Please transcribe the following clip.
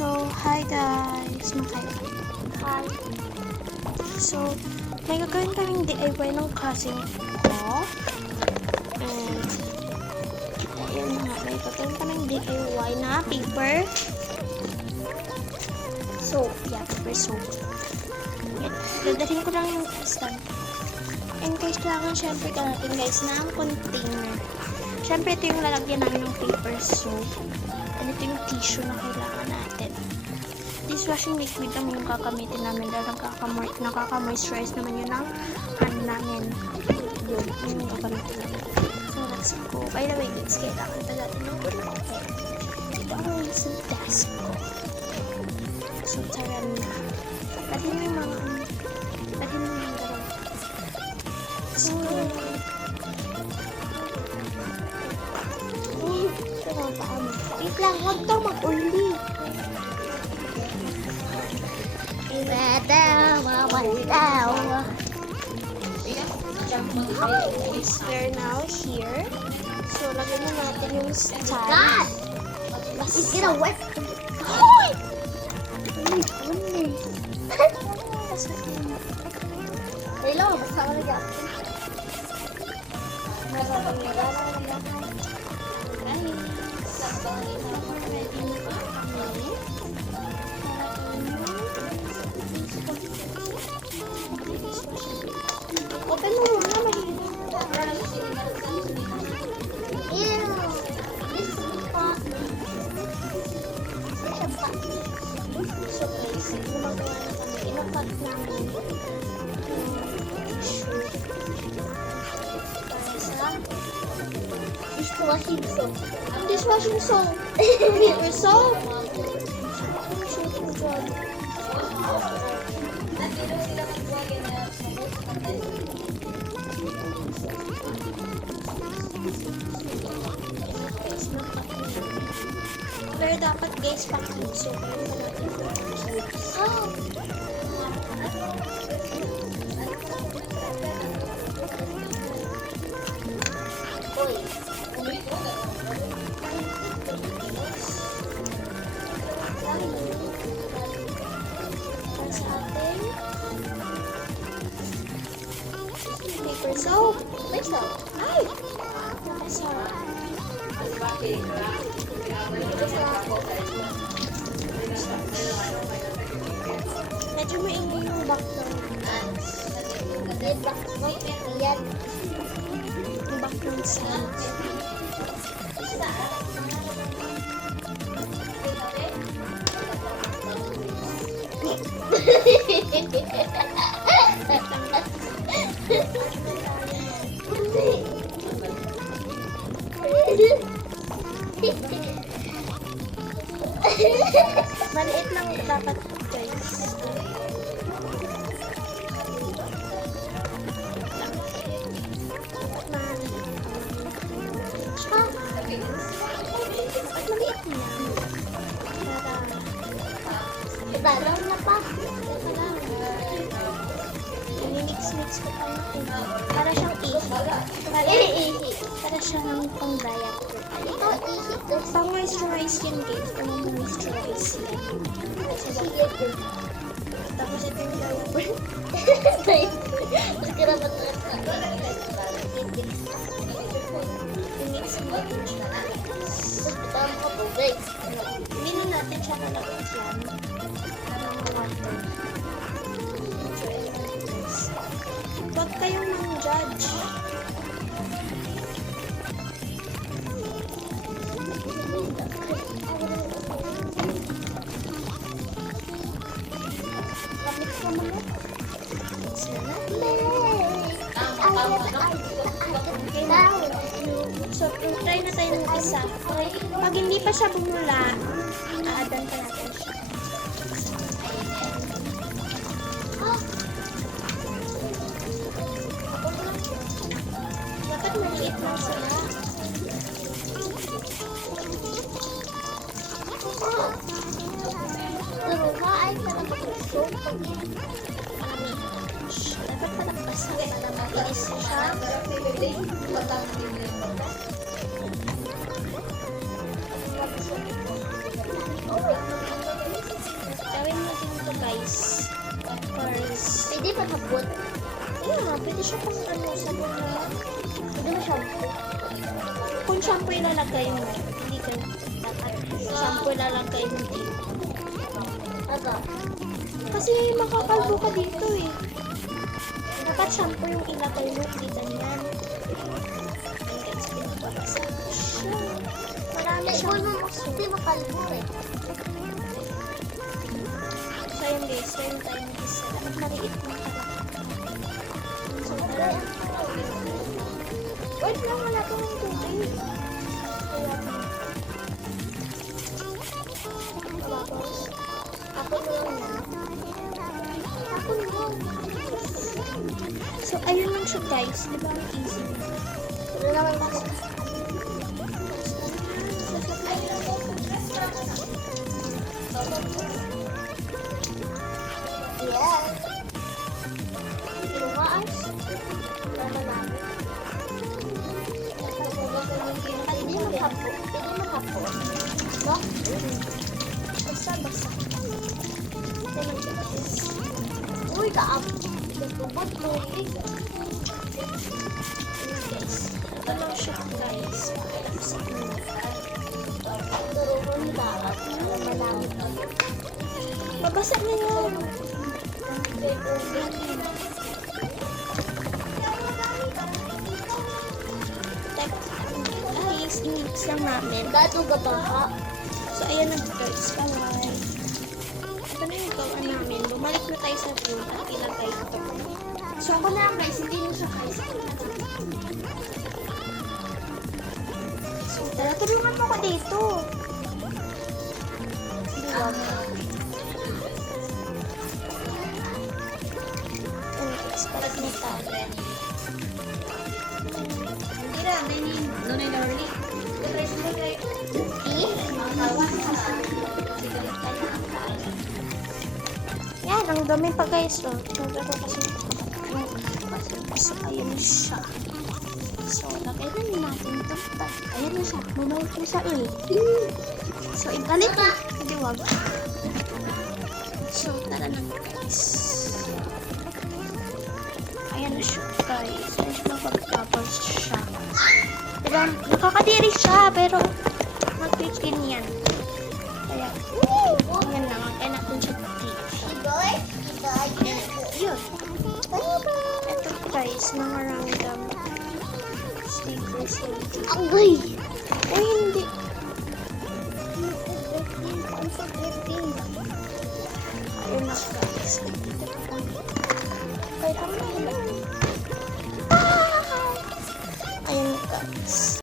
So, hi guys! Hi! So, may gagawin kaming DIY ng cousin ko. And, ayun nga, may gagawin kaming DIY na paper. Soap. Yeah, paper soap. Dadalhin ko lang yung stand. And kailangan syempre ka natin guys ng container. Syempre ito yung lalagyan namin ng paper soap. And ito yung tissue na kailangan natin. Dishwashing liquid naman yung kakamitin namin dahil nakaka-moisturize naman yun ng hand namin. Yun yung kakamitin namin. So let's go. By the way guys, kailangan na natin ng bulok. Ito ang isang desk ko. So tara na. Pwede mo yung mga gano'n. So, wait lang, huwag kang mag-uli. We're now here. So, lagyan na natin yung stand. It's gonna wet. Hello, basta ko na open mo muna, mahirap. Ew, this is hot. So guys, gumagawa na kami. Inapat namin yung tissue para sa Dishwashing soap. dishwashing soap. Paper soap. Shoot ko dyan. Pero dapat guys package. So, meron pa natin cubes. Para sa ating paper soap. Paper soap. Ay! Paper soap. Medyo maingay yung background. Yan. Yung background sounds. Maliit lang dapat guys. Dapat maliit niya. Dalaw na pa. Mix ko pa natin. Para siyang para siyang pang-diet. Ito, ito. Pang-moisturize yan guys. Pang-moisturize yan. Tapos ito yung diaper. Magkarapat na Mix natin siya. tama ko po, guys. Hindi na natin siya nalagyan ng water. So, ayan guys. Huwag kayong mang-judge. Kapit ko mga. Mix na natin. So, try na tayo ng isa. Pag hindi pa siya bumula, aadan pa natin siya. Dapat maliit lang sila. Turo ka ay parang mag-soap. Dapat palagpasan para mainis siya. guys. Cars. Pwede pa sabon. Yeah, pwede siya pang ano, sabon na. Pwede mo shampoo. Kung shampoo ilalagay mo, hindi ka dapat shampoo ilalagay mo dito. Ano? Kasi makakalbo ka dito eh. Dapat shampoo yung ilagay mo, hindi ganyan. Ayan guys, pinapabasa ko siya. Marami Kaya siyang mo hindi makalbo eh. So ayun guys, try tayo mag-isa. Dapat maliit mo talaga. So tara. Wait lang, wala pang tubig. Kaya tapos, Ako na lang yan. ako na. So ayun lang siya guys. Diba ang easy? Ano naman kasi? Yeah. Lumaas. Lama namin. Pwede makapo. Pwede makapo. No? Basta. Ganun siya guys. Uy, kaap. Nagtubot mo. Ayun guys. Ito lang siya guys. Pakilapos ako na. Turuan dapat. Lama namin. Mabasa na yun. Guys, i-mix lang namin. Dato ka ba ha? So, ayan na guys. Bye. Ito na yung gawa namin. Bumalik na tayo sa food at ilagay ito. So, ako na guys. Hindi nyo siya guys. So, tara, tulungan mo ko dito. Diba? Ayan guys, parang may tayo. Yan, ang dami pa guys. Oh. Pero kasi so, ayun siya. So, lagay na natin ito. Ayan na siya. Bumalik na siya ulit. So, ibalik na. Hindi, wag. So, tara na guys. Ayan na siya guys. Ayan siya mag-bubbles siya. Diba, nakakadiri siya, pero mag-twitch yan. Kaya, yan lang. Kaya natin siya teach. Igoy? Igoy? Yun. Ito guys, mga random stickers lang dito. Agoy! Uy, hindi. I'm so drifting. Ayun na guys. Wait, ano yun? Ayun guys.